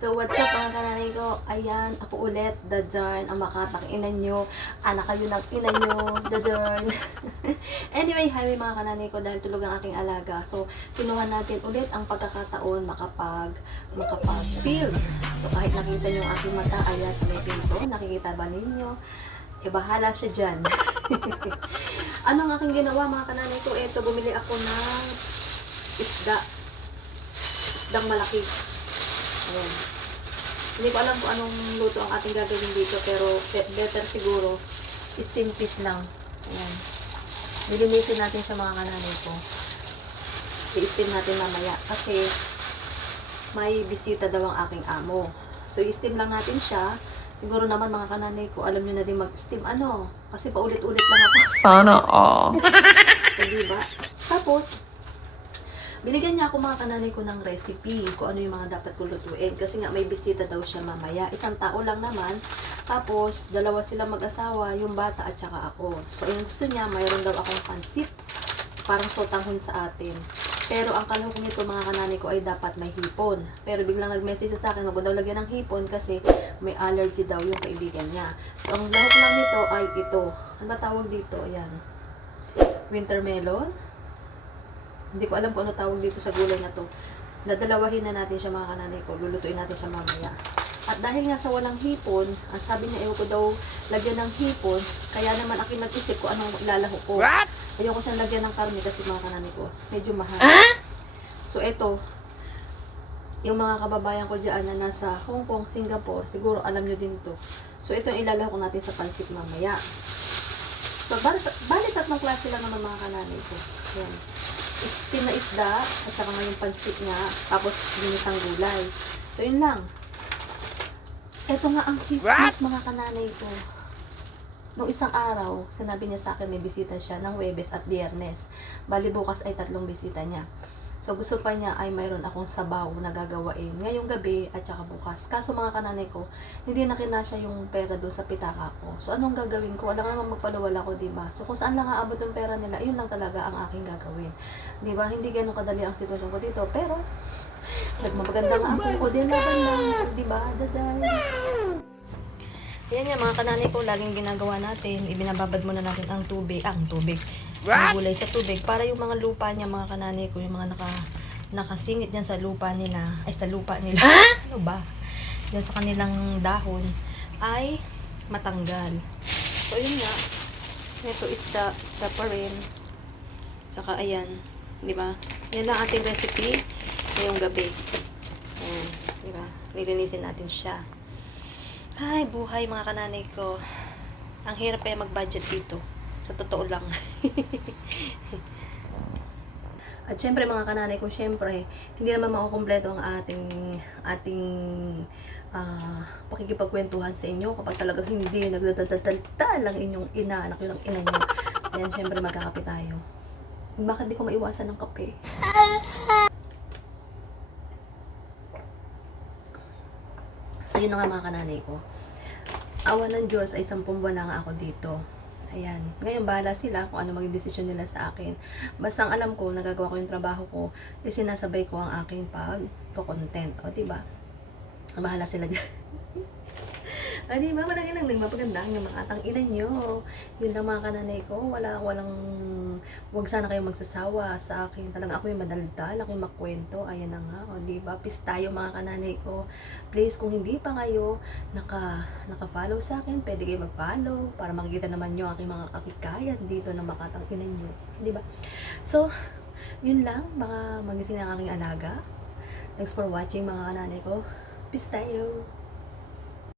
So what's up mga kananay ko? Ayan, ako ulit, The Jarn, ang makatang ina nyo. Anak kayo ng ina nyo, The Jarn. Anyway, highway mga kananay ko dahil tulog ang aking alaga. So, kinuha natin ulit ang pagkakataon makapag-feel. So, kahit nakita nyo ang aking mata, ayan sa may pinto, nakikita ba ninyo? E bahala siya dyan. Ano ang aking ginawa mga kananay ko? Ito, bumili ako ng isdang malaki. Ayan. Hindi ko alam kung anong luto ang ating gagawin dito, pero better siguro steam fish lang. Ayan. Nilinisin natin siya mga kananay ko. I-steam natin mamaya kasi may bisita daw ang aking amo. So, i-steam lang natin siya. Siguro naman mga kananay ko, alam nyo na din mag-steam kasi paulit-ulit lang ako. Sana all. So, diba? Tapos, binigyan niya ako mga kananay ko ng recipe kung ano yung mga dapat ko lutuin. Kasi nga may bisita daw siya mamaya. Isang tao lang naman. Tapos, dalawa sila mag-asawa, yung bata at saka ako. So, yung gusto niya, mayroon daw akong pansit. Parang sotanghon sa atin. Pero ang kalahok nito mga kananay ko ay dapat may hipon. Pero biglang nag-message sa akin, huwag daw lagyan ng hipon kasi may allergy daw yung kaibigan niya. So, ang lahok lang nito ay ito. Ano ba tawag dito? Ayan. Winter melon. Hindi ko alam kung ano tawag dito sa gulay na to. Nadalawahin na natin siya mga kananay ko. Lulutuin natin siya mamaya. At dahil nga sa walang hipon, ang sabi niya, ko daw lagyan ng hipon, kaya naman ako nag-isip ko anong ilalaho ko. What? Ayoko siyang lagyan ng karne kasi mga kananay ko, medyo mahal. So, eto, yung mga kababayan ko dyan na nasa Hong Kong, Singapore, siguro alam nyo din to. So, ito yung ilalaho ko natin sa pansit mamaya. So, balik tatlong klase lang naman mga kananay ko. Ayan. Steam na isda, at saka nga yung pansit niya, tapos ginisang gulay. So, yun lang. Ito nga ang chismis mga kananay ko. Nung isang araw, sinabi niya sa akin may bisita siya ng Huwebes at Biyernes. Bali bukas ay 3 bisita niya. So, gusto pa niya ay mayroon akong sabaw na gagawain ngayong gabi at saka bukas. Kaso mga kananay ko, hindi na kinasya yung pera doon sa pitaka ko. So, anong gagawin ko? Wala naman magpalawala ko, diba? So, kung saan lang aabot yung pera nila, yun lang talaga ang aking gagawin. Diba? Hindi ganun kadali ang sitwasyon ko dito. Pero, nagmamaganda nga ako. O, din laban lang. Diba? Daday. Yan yan, mga kananay ko, laging ginagawa natin. Ibinababad muna natin ang tubig. Ang gulay sa tubig. Para yung mga lupa niya, mga kananay ko, yung mga nakasingit dyan sa lupa nila. Ay, sa lupa nila. Ano ba? Dyan sa kanilang dahon ay matanggal. So, yun nga. Ito isda pa rin. Saka, ayan. Diba? Yan lang ating recipe ngayong gabi. Ayan. Diba? Nilinisin natin siya. Ay, buhay mga kananay ko. Ang hirap kaya mag-budget dito. Sa totoo lang. At syempre mga kananay ko, syempre, hindi naman makukumpleto ang ating pakikipagkwentuhan sa inyo kapag talagang hindi nagdadadalta lang inyong ina, anak yun ang ina nyo. Ayan, syempre magkakape tayo. Bakit di ko maiwasan ng kape? So, yun na nga mga kananay ko. Awa ng Diyos ay 10 buwan na nga ako dito. Ayan. Ngayon, bahala sila kung ano maging desisyon nila sa akin. Basta ang alam ko, nagagawa ko yung trabaho ko, sinasabay ko ang aking pag-content. O, diba? Bahala sila dyan. O, diba? Walang inang magpagandang yung mga atang ina nyo. Yun lang mga kananay ko. Huwag sana kayong magsasawa sa akin. Talagang ako yung madaldal, ako yung makwento. Ayan na nga. O, diba? Peace tayo mga kananay ko. Please, kung hindi pa kayo naka-follow sa akin, pwede kayo mag-follow para makikita naman nyo aking mga kakikayan dito na makatang ina nyo. Diba? So, yun lang. Baka magising na ang aking alaga. Thanks for watching mga kananay ko. Peace tayo.